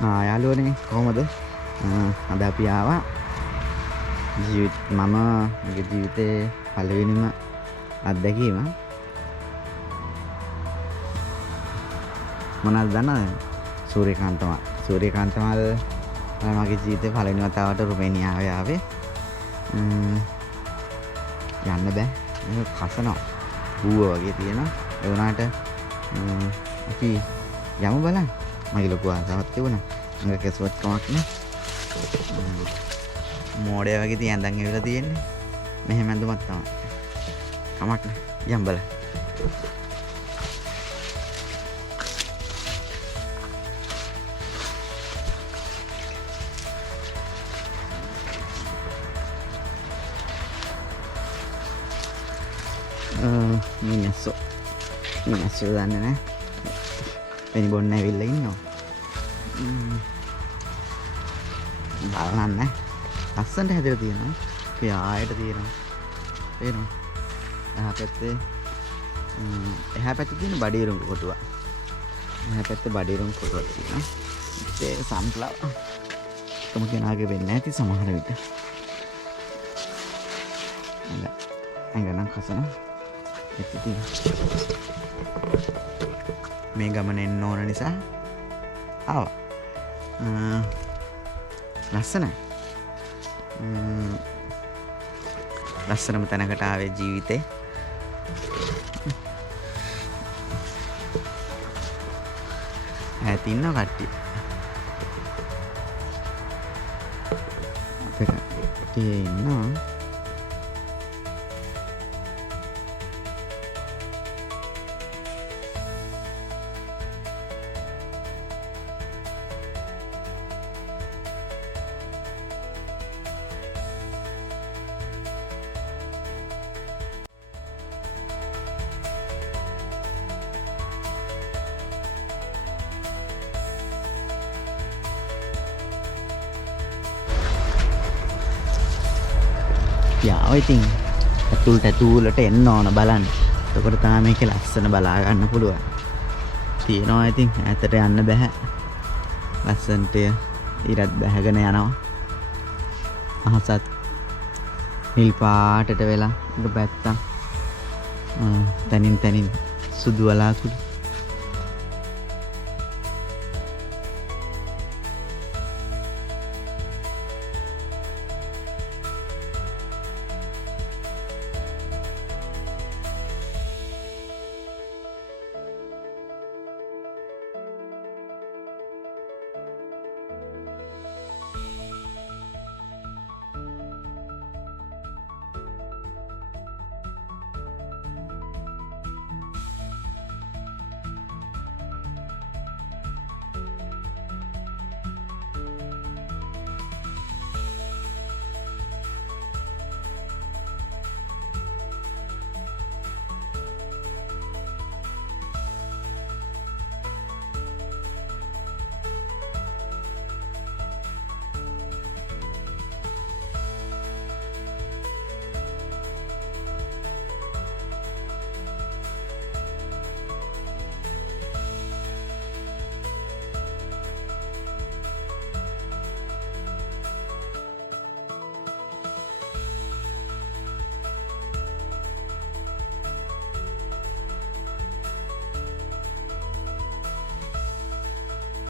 යාළුවනේ කොහමද? අද අපි ආවා මම මගේ ජීවිතේ පළවෙනිම අත්දැකීම මොනවද දන්නවද? සූර්යකාන්තමල් මගේ ජීවිතේ පළවෙනි වතාවට රුමේනියාවේ ආවේ. යන්න බෑ. මේක කසනවා. බූව වගේ තියෙනවා. ඒ වුණාට අපි යමු බලන්න. මගේ ලොකු ආසාවක් තිබුණා. මගේ කෙසුවත් කමක් නෑ. මෝඩය වගේ තියන් ඇඳන් ඇවිල්ලා තියෙන්නේ. මෙහෙම ඇඳුමක් තමයි. කමක් නෑ. යම් බලන්න. මිනිස්සු දන්නේ නැහැ. වෙනි බොන්න ඇවිල්ලා ඉන්නවා. බලන්න ලස්සනට හැදලා තියෙනවා. ඒ ආයෙට තියෙනවා. පේනවා. එහා පැත්තේ තියෙන බඩේරුම් කොටුව. එහා පැත්තේ බඩේරුම් කොටුවක් තියෙනවා. ඒ සන්ෆ්ලවර්. කොහොම කෙනාගේ වෙන්නේ නැති සමහර විට. අංගනම් කසන. මේ ගමන එන්න ඕන නිසා ආවා. ලස්සනයි. ලස්සනම තැනකට ආවේ ජීවිතේ. ඈත ඉන්න කට්ටිය. අපේ කට්ටිය ඉන්නවා. යාව ඉතින් ඇතුළට එන්න ඕන බලන්න. එතකොට තමයි මේක ලස්සන බලා ගන්න පුළුවන්. තියෙනවා ඉතින් ඈතට යන්න බෑ. ලස්සනට ඉරත් බැහැගෙන යනවා. අහසත් නිල් පාටට වෙලා එක පැත්තක් තනින් සුදු වලාකුළු